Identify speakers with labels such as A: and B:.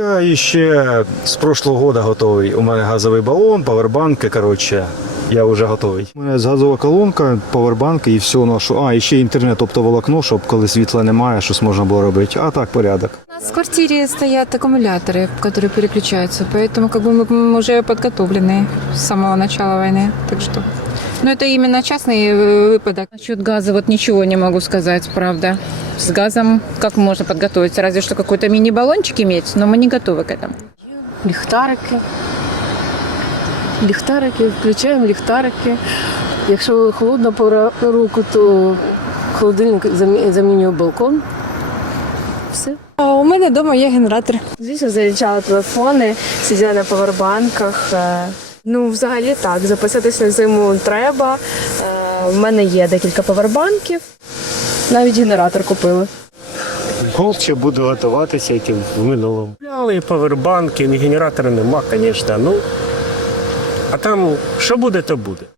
A: Я ще з прошлого года готовий. У мене газовий балон, павербанки. Коротше, я вже готовий. У мене газова колонка, павербанки і все ношу. А, і ще інтернет, тобто волокно, щоб коли світла немає, щось можна було робити. А так, порядок.
B: У нас в квартире стоят аккумуляторы, которые переключаются, поэтому как бы мы уже подготовлены с самого начала войны. Так что, но это именно частный э, выпадок. Насчет газа вот ничего не могу сказать, правда. С газом как можно подготовиться? Разве что какой-то мини-баллончик иметь, но мы не готовы к этому.
C: ліхтарики. Ліхтарики, включаємо ліхтарики. Якщо холодна пора року, то холодильник замі- замінює балкон. Все.
D: А у мене вдома є генератор.
E: Звісно, заряджала телефони, сиділа на павербанках. Е, Ну, взагалі так, записатися на зиму треба. Е, В мене є декілька павербанків. Навіть генератор купили.
F: Молча буду готуватися як і в минулому. Купляли і павербанки, ні генератора нема, звісно. Ну, а там що буде, то буде.